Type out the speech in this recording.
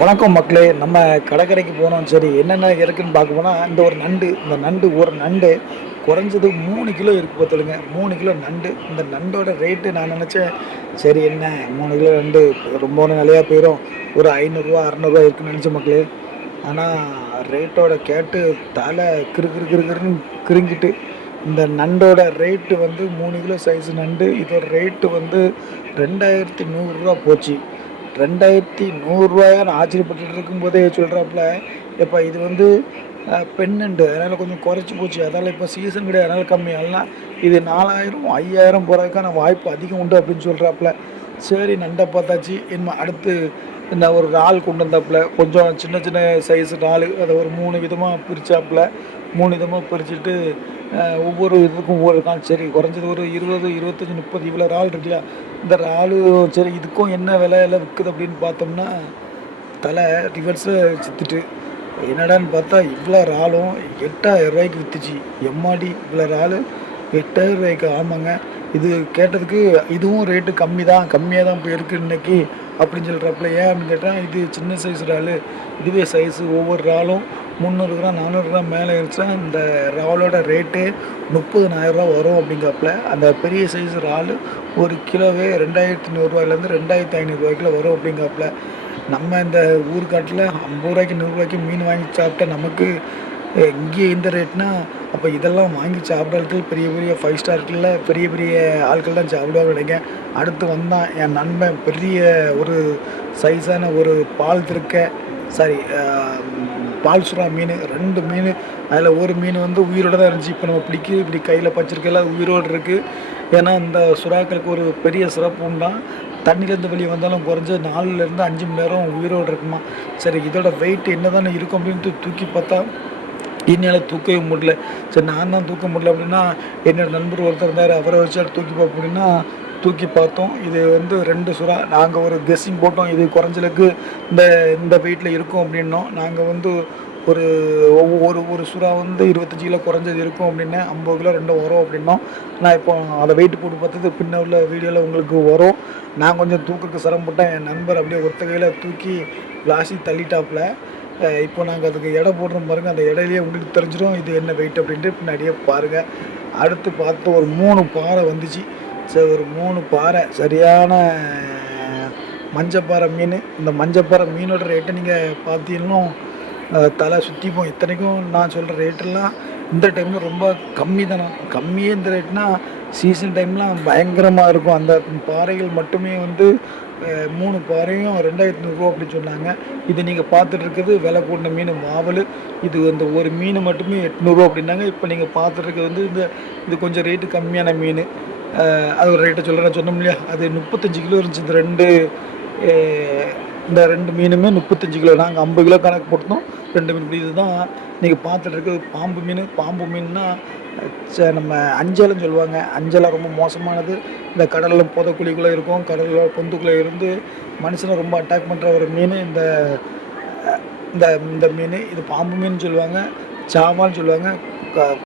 வணக்கம் மக்களே. நம்ம கடற்கரைக்கு போனோம். சரி என்னென்ன இருக்குன்னு பார்க்க போனால் இந்த ஒரு நண்டு இந்த நண்டு ஒரு நண்டு. குறைஞ்சது மூணு கிலோ இருக்கு பார்த்துடுங்க மூணு கிலோ நண்டு. இந்த நண்டோட ரேட்டு நான் நினச்சேன் சரி என்ன? மூணு கிலோ நண்டு ரொம்ப நிலையாக போயிடும் ஒரு ஐநூறுரூவா அறநூறுவா இருக்குன்னு நினச்ச மக்களே. ஆனால் ரேட்டோட கேட்டு தலை கிறு கிறு கிறு கிறுன்னு கிறுங்கிட்டு இந்த நண்டோட ரேட்டு வந்து மூணு கிலோ சைஸ் நண்டு. இதோட ரேட்டு வந்து ரெண்டாயிரத்தி நூறுரூவா போச்சு. ரெண்டாயிரத்தி நூறுரூவாயான்னு நான் ஆச்சரியப்பட்டுட்டு இருக்கும்போதே சொல்கிறாப்புல இப்போ இது வந்து பெண்ணண்டு. அதனால் கொஞ்சம் குறைச்சி போச்சு. அதனால் இப்போ சீசன் கிடையாது அதனால் கம்மி. அதனால் இது நாலாயிரம் ஐயாயிரம் போகிறதுக்கான வாய்ப்பு அதிகம் உண்டு அப்படின்னு சொல்கிறாப்புல சரி நண்டை பார்த்தாச்சு. என்ன அடுத்து இந்த ஒரு இறால் கொண்டு வந்தாப்புல கொஞ்சம் சின்ன சின்ன சைஸ் இறால் அதை ஒரு மூணு விதமாக பிரித்தாப்புல மூணு விதமாக பிரிச்சுட்டு ஒவ்வொரு இதுக்கும் ஒவ்வொரு கால் சரி குறைஞ்சது ஒரு இருபது இருபத்தஞ்சி முப்பது இவ்வளோ இறால் இருக்குல்ல இந்த இறாலு சரி இதுக்கும் என்ன விலையில விற்குது அப்படின்னு பார்த்தோம்னா தலை ரிவர்ஸை சித்துட்டு. என்னடான்னு பார்த்தா இவ்வளோ இறாலும் எட்டாயிரம் ரூபாய்க்கு விற்றுச்சு எம்மாடி இவ்வளோ இறால் எட்டாயிரம் ரூபாய்க்கு. ஆமாங்க. இது கேட்டதுக்கு இதுவும் ரேட்டு கம்மி தான் கம்மியாக தான் போயிருக்கு இன்னைக்கு. அப்படின்னு சொல்கிறப்பல ஏன் அப்படின்னு கேட்டால் இது சின்ன சைஸ் இறால். இதுவே சைஸு ஒவ்வொரு இறாலும் முந்நூறு கிராம் நானூறு கிராம் மேலே இருந்துச்சுன்னா இந்த இறாலோட ரேட்டு முப்பதுனாயிரரூவா வரும் அப்படிங்கிறப்பல அந்த பெரிய சைஸ் இறால் ஒரு கிலோவே ரெண்டாயிரத்தி நூறுரூவாயிலேருந்து ரெண்டாயிரத்தி ஐநூறுரூவாய்க்குள்ள வரும் அப்படிங்கிறப்பல நம்ம இந்த ஊர்காட்டில் ஐம்பது ரூபாய்க்கு நூறுரூவாய்க்கு மீன் வாங்கி சாப்பிட்டா நமக்கு இங்கே இந்த ரேட்னா அப்போ இதெல்லாம் வாங்கி சாப்பிட்றது பெரிய பெரிய ஃபைவ் ஸ்டார்களில் பெரிய பெரிய ஆட்கள் தான் சாப்பிடுவாங்க நினைக்கிறேன் அடுத்து வந்தான் என் நண்பன் பெரிய ஒரு சைஸான ஒரு பால் திருக்க சாரி பால் சுறா மீன் ரெண்டு மீன் அதில் ஒரு மீன் வந்து உயிரோடு தான் இருந்துச்சு. இப்போ நம்ம பிடிக்கி இப்படி கையில் பச்சிருக்கல உயிரோடு இருக்குது ஏன்னா இந்த சுறாக்களுக்கு ஒரு பெரிய சிறப்பு உண்டாம் தண்ணியிலேருந்து வெளியே வந்தாலும் குறைஞ்ச நாலுலேருந்து அஞ்சு மணி நேரம் உயிரோடு இருக்குமா? சரி இதோட வெயிட் என்ன தானே இருக்கும் அப்படின்ட்டு தூக்கி பார்த்தா என்னால் தூக்கவே முடியல. சரி நான் தான் தூக்க முடியல அப்படின்னா என்னோடய நண்பர் ஒருத்தர் இருந்தார். அவரை வச்சு தூக்கி பார்ப்போம் அப்படின்னா தூக்கி பார்த்தோம். இது வந்து ரெண்டு சுறா. நாங்கள் ஒரு கெஸ்ஸிங் போட்டோம். இது குறைஞ்சலுக்கு இந்த இந்த வெயிட்டில் இருக்கும் அப்படின்னோம். நாங்கள் வந்து ஒரு ஒவ்வொரு ஒரு சுறா வந்து இருபத்தஞ்சி கிலோ குறைஞ்சது இருக்கும் அப்படின்னா ஐம்பது கிலோ ரெண்டும் வரும் அப்படின்னோம். நான் இப்போ அதை வெயிட் போட்டு பார்த்தது பின்ன உள்ள வீடியோவில் உங்களுக்கு வரும். நான் கொஞ்சம் தூக்கக்கு சிரமப்பட்டேன். என் நண்பர் அப்படியே ஒத்த கையில் தூக்கி லாசி தள்ளிட்டாப்புல. இப்போ நாங்கள் அதுக்கு எடை போடுறோம் பாருங்கள் அந்த இடையிலேயே உங்களுக்கு தெரிஞ்சிடும் இது என்ன வெயிட் அப்படின்ட்டு பின்னாடியே பாருங்கள் அடுத்து பார்த்து ஒரு மூணு பாறை வந்துச்சு. சரி ஒரு மூணு பாறை. சரியான மஞ்சப்பாறை மீன். இந்த மஞ்சப்பாறை மீனோட ரேட்டை நீங்கள் பார்த்தீங்கன்னா தலை சுற்றிப்போம் இத்தனைக்கும் நான் சொல்கிற ரேட்டெல்லாம் இந்த டைமில் ரொம்ப கம்மி தானே. கம்மியே இந்த ரேட்னா சீசன் டைம்லாம் பயங்கரமாக இருக்கும். அந்த பாறைகள் மட்டுமே வந்து மூணு பாறையும் ரெண்டாயிரத்தி நூறுரூவா அப்படின்னு சொன்னாங்க. இது நீங்கள் பார்த்துட்டு இருக்கிறது விலை கூடின மீன் மாவல். இது இந்த ஒரு மீன் மட்டுமே எட்நூறுரூவா அப்படின்னாங்க. இப்போ நீங்கள் பார்த்துட்டு இருக்கிறது வந்து இந்த இது கொஞ்சம் ரேட்டு கம்மியான மீன். அது ஒரு ரேட்டை சொல்கிறேன் சொன்னோம் இல்லையா? அது முப்பத்தஞ்சு கிலோ இருந்துச்சு. இந்த ரெண்டு இந்த ரெண்டு மீனுமே முப்பத்தஞ்சு கிலோ நாங்கள் ஐம்பது கிலோ கணக்கு போட்டோம் ரெண்டு மீன் பிடி இதுதான் நீங்கள் பார்த்துட்டு இருக்கிறது பாம்பு மீன். பாம்பு மீன்னா ச- நம்ம அஞ்சலைன்னு சொல்லுவாங்க. அஞ்சலை ரொம்ப மோசமானது. இந்த கடலில் புதக்குழிக்குள்ளே இருக்கும். கடலில் பொந்துக்குள்ளே இருந்து மனுஷனை ரொம்ப அட்டாக் பண்ணுற ஒரு மீன். இந்த இந்த இந்த மீன். இது பாம்பு மீன் சொல்லுவாங்க. சாமான்னு சொல்லுவாங்க. க-